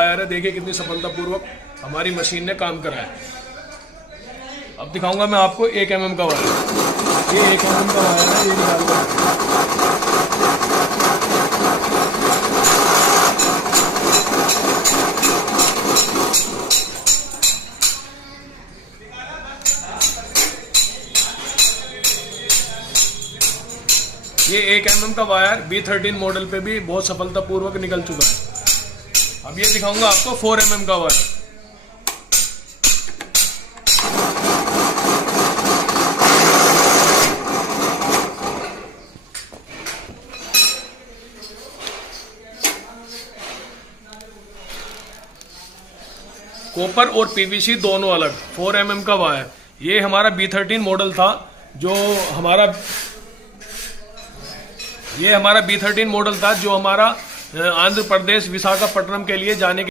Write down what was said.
Wire है, देखिए कितनी सफलतापूर्वक हमारी मशीन ने काम करा है। अब दिखाऊंगा मैं आपको 1 mm का वायर। ये 1 mm का वायर है, ये निकाल कर ये 1 mm का वायर B13 मॉडल पे भी बहुत सफलतापूर्वक निकल चुका है। अब ये दिखाऊंगा आपको 4 mm का वायर। कॉपर और पीवीसी दोनों अलग 4 mm का वायर। ये हमारा B13 मॉडल था, जो हमारा B13 मॉडल था जो हमारा आंध्र प्रदेश विशाखापट्टनम के लिए जाने